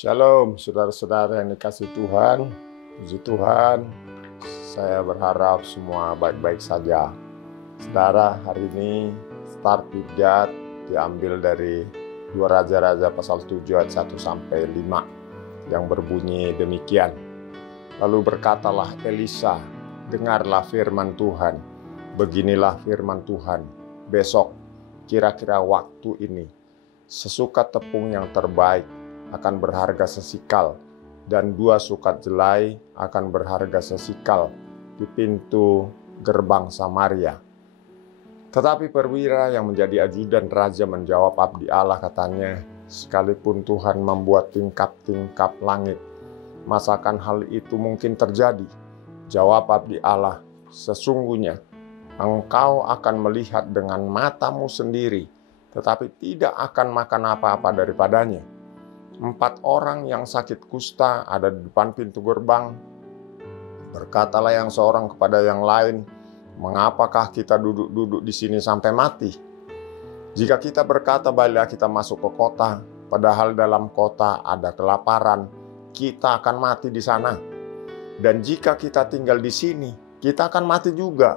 Shalom, saudara-saudara yang dikasihi Tuhan. Puji Tuhan, saya berharap semua baik-baik saja. Saudara, hari ini start Hujat diambil dari 2 Raja-Raja pasal 7 ayat 1 sampai 5 yang berbunyi demikian. Lalu berkatalah Elisa, dengarlah firman Tuhan. Beginilah firman Tuhan, besok kira-kira waktu ini sesukat tepung yang terbaik akan berharga sesikal, dan 2 sukat jelai akan berharga sesikal di pintu gerbang Samaria. Tetapi perwira yang menjadi ajudan raja menjawab abdi Allah, katanya, sekalipun Tuhan membuat tingkap-tingkap langit, masakan hal itu mungkin terjadi? Jawab abdi Allah, sesungguhnya engkau akan melihat dengan matamu sendiri, tetapi tidak akan makan apa-apa daripadanya. 4 orang yang sakit kusta ada di depan pintu gerbang. Berkatalah yang seorang kepada yang lain, mengapakah kita duduk-duduk di sini sampai mati? Jika kita berkata, baiklah kita masuk ke kota, padahal dalam kota ada kelaparan, kita akan mati di sana. Dan jika kita tinggal di sini, kita akan mati juga.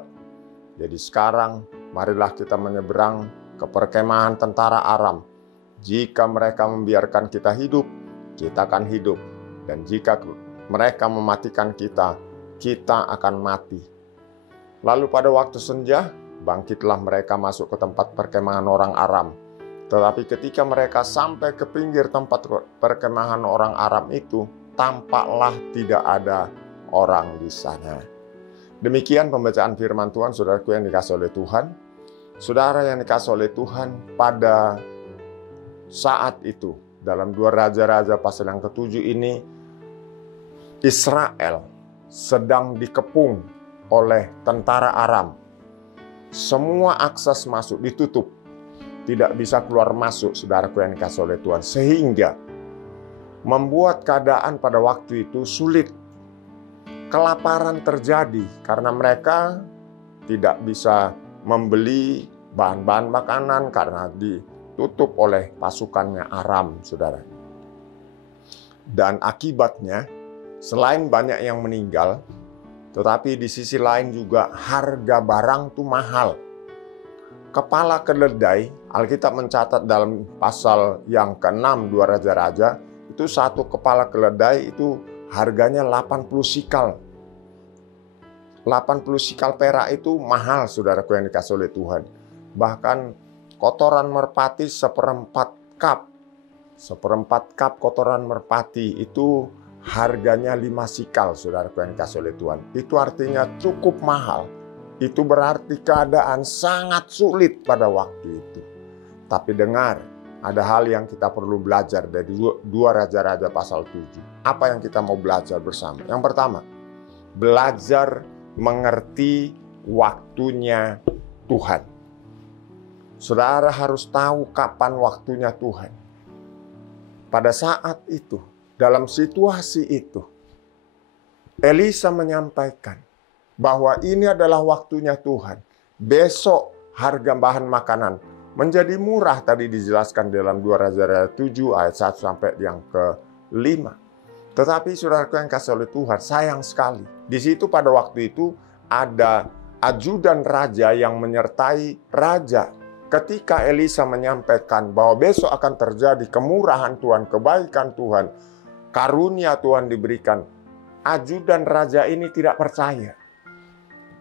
Jadi sekarang, marilah kita menyeberang ke perkemahan tentara Aram. Jika mereka membiarkan kita hidup, kita akan hidup. Dan jika mereka mematikan kita, kita akan mati. Lalu pada waktu senja, bangkitlah mereka masuk ke tempat perkemahan orang Aram. Tetapi ketika mereka sampai ke pinggir tempat perkemahan orang Aram itu, tampaklah tidak ada orang di sana. Demikian pembacaan firman Tuhan, saudaraku yang dikasihi oleh Tuhan. Saudara yang dikasihi oleh Tuhan, pada saat itu, dalam 2 Raja-Raja pasal yang ke-7 ini, Israel sedang dikepung oleh tentara Aram. Semua akses masuk ditutup. Tidak bisa keluar masuk, saudaraku yang dikasihi oleh Tuhan. Sehingga membuat keadaan pada waktu itu sulit. Kelaparan terjadi karena mereka tidak bisa membeli bahan-bahan makanan karena ditutup oleh pasukannya Aram, saudara. Dan akibatnya, selain banyak yang meninggal, tetapi di sisi lain juga harga barang itu mahal. Kepala keledai, Alkitab mencatat dalam pasal yang ke-6 2 Raja-Raja, itu satu kepala keledai itu harganya 80 sikal. 80 sikal perak itu mahal, saudaraku yang dikasihi oleh Tuhan. Bahkan kotoran merpati 1/4 cup. 1/4 cup kotoran merpati itu harganya 5 sikal, saudaraku yang dikasihi oleh Tuhan. Itu artinya cukup mahal. Itu berarti keadaan sangat sulit pada waktu itu. Tapi dengar, ada hal yang kita perlu belajar dari 2 Raja-Raja pasal 7. Apa yang kita mau belajar bersama? Yang pertama, belajar mengerti waktunya Tuhan. Saudara harus tahu kapan waktunya Tuhan. Pada saat itu, dalam situasi itu, Elisa menyampaikan bahwa ini adalah waktunya Tuhan. Besok harga bahan makanan menjadi murah, tadi dijelaskan dalam 2 Raja-Raja 7 ayat 1 sampai yang ke-5. Tetapi saudaraku yang kasih oleh Tuhan, sayang sekali. Di situ pada waktu itu ada ajudan raja yang menyertai raja. Ketika Elisa menyampaikan bahwa besok akan terjadi kemurahan Tuhan, kebaikan Tuhan, karunia Tuhan diberikan, ajudan raja ini tidak percaya.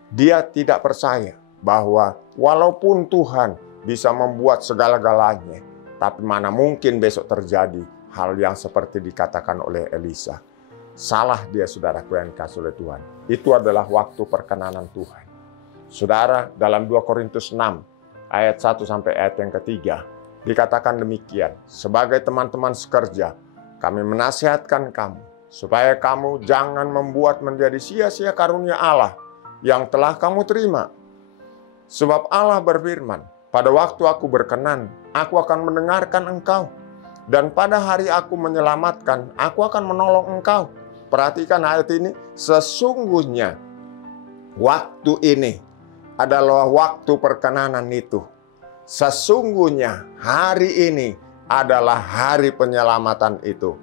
Dia tidak percaya bahwa walaupun Tuhan bisa membuat segala-galanya, tapi mana mungkin besok terjadi hal yang seperti dikatakan oleh Elisa. Salah dia, saudaraku yang dikasihi oleh Tuhan. Itu adalah waktu perkenanan Tuhan. Saudara, dalam 2 Korintus 6 ayat 1 sampai ayat yang ke-3 dikatakan demikian. Sebagai teman-teman sekerja, kami menasihatkan kamu supaya kamu jangan membuat menjadi sia-sia karunia Allah yang telah kamu terima. Sebab Allah berfirman, pada waktu aku berkenan, aku akan mendengarkan engkau. Dan pada hari aku menyelamatkan, aku akan menolong engkau. Perhatikan ayat ini, sesungguhnya waktu ini adalah waktu perkenanan itu. Sesungguhnya hari ini adalah hari penyelamatan itu.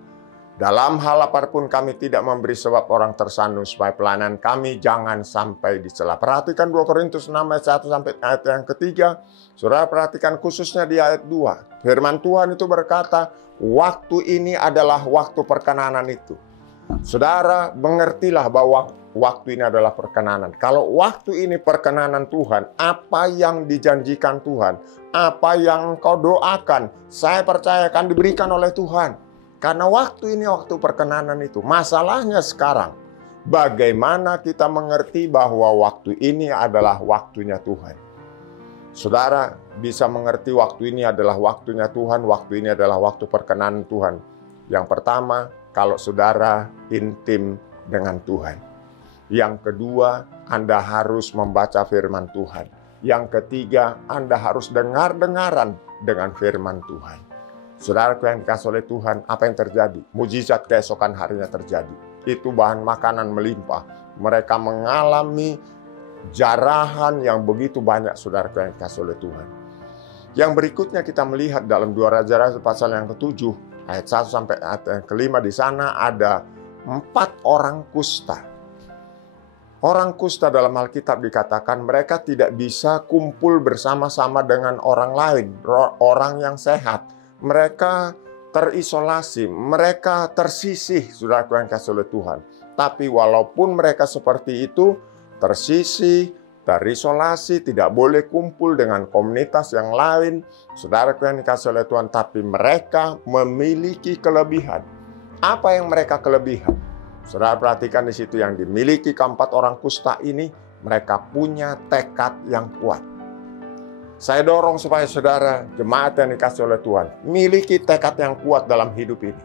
Dalam hal apapun kami tidak memberi sebab orang tersandung, supaya pelayanan kami jangan sampai dicela. Perhatikan 2 Korintus 6 ayat 1 sampai ayat yang ketiga. Saudara perhatikan khususnya di ayat 2. Firman Tuhan itu berkata, waktu ini adalah waktu perkenanan itu. Saudara mengertilah bahwa waktu ini adalah perkenanan. Kalau waktu ini perkenanan Tuhan, apa yang dijanjikan Tuhan, apa yang engkau doakan, saya percaya akan diberikan oleh Tuhan. Karena waktu ini waktu perkenanan itu. Masalahnya sekarang, bagaimana kita mengerti bahwa waktu ini adalah waktunya Tuhan. Saudara bisa mengerti waktu ini adalah waktunya Tuhan, waktu ini adalah waktu perkenanan Tuhan. Yang pertama, kalau saudara intim dengan Tuhan. Yang kedua, Anda harus membaca firman Tuhan. Yang ketiga, Anda harus dengar-dengaran dengan firman Tuhan. Saudara yang dikasih oleh Tuhan, apa yang terjadi? Mujizat keesokan harinya terjadi. Itu bahan makanan melimpah. Mereka mengalami jarahan yang begitu banyak, saudara yang dikasih oleh Tuhan. Yang berikutnya kita melihat dalam 2 Raja-Raja pasal yang ke-7, ayat 1 sampai ayat yang ke-5, di sana ada 4 orang kusta. Orang kusta dalam Alkitab dikatakan mereka tidak bisa kumpul bersama-sama dengan orang lain, orang yang sehat. Mereka terisolasi, mereka tersisih, saudara yang dikasih oleh Tuhan. Tapi walaupun mereka seperti itu, tersisih, terisolasi, tidak boleh kumpul dengan komunitas yang lain, saudara yang dikasih oleh Tuhan, tapi mereka memiliki kelebihan. Apa yang mereka kelebihan? Saudara perhatikan di situ yang dimiliki keempat orang kusta ini, mereka punya tekad yang kuat. Saya dorong supaya saudara, jemaat yang dikasih oleh Tuhan, miliki tekad yang kuat dalam hidup ini.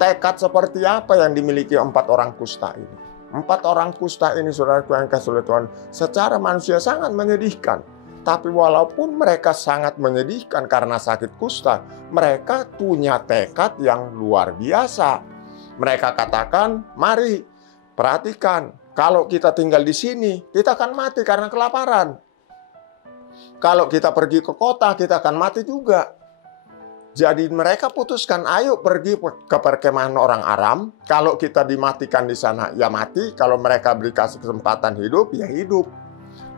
Tekad seperti apa yang dimiliki 4 orang kusta ini? 4 orang kusta ini, saudara yang dikasih oleh Tuhan, secara manusia sangat menyedihkan. Tapi walaupun mereka sangat menyedihkan karena sakit kusta, mereka punya tekad yang luar biasa. Mereka katakan, mari perhatikan, kalau kita tinggal di sini, kita akan mati karena kelaparan. Kalau kita pergi ke kota, kita akan mati juga. Jadi mereka putuskan, ayo pergi ke perkemahan orang Aram. Kalau kita dimatikan di sana, ya mati. Kalau mereka beri kasih kesempatan hidup, ya hidup.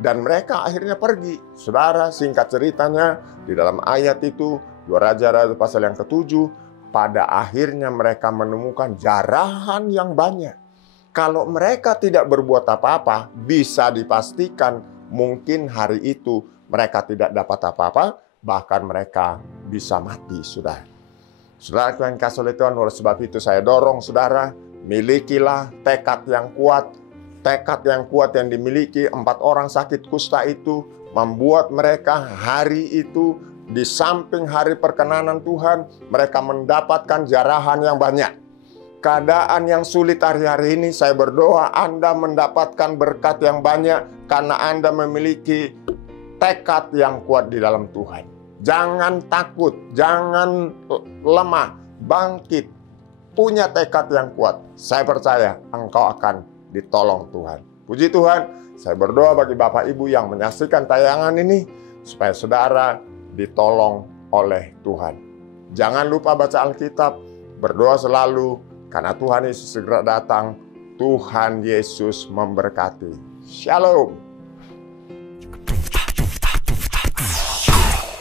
Dan mereka akhirnya pergi. Saudara, singkat ceritanya, di dalam ayat itu, 2 Raja-Raja pasal yang ke-7, pada akhirnya mereka menemukan jarahan yang banyak. Kalau mereka tidak berbuat apa-apa, bisa dipastikan mungkin hari itu mereka tidak dapat apa-apa, bahkan mereka bisa mati, saudara. Saudara yang dikasih oleh Tuhan, oleh sebab itu saya dorong saudara, milikilah tekad yang kuat. Tekad yang kuat yang dimiliki 4 orang sakit kusta itu, membuat mereka hari itu, di samping hari perkenanan Tuhan, mereka mendapatkan jarahan yang banyak. Keadaan yang sulit hari-hari ini, saya berdoa Anda mendapatkan berkat yang banyak, karena Anda memiliki tekad yang kuat di dalam Tuhan. Jangan takut, jangan lemah, bangkit, punya tekad yang kuat. Saya percaya engkau akan ditolong Tuhan. Puji Tuhan, saya berdoa bagi Bapak Ibu yang menyaksikan tayangan ini, supaya saudara ditolong oleh Tuhan. Jangan lupa baca Alkitab, berdoa selalu, karena Tuhan Yesus segera datang. Tuhan Yesus memberkati. Shalom.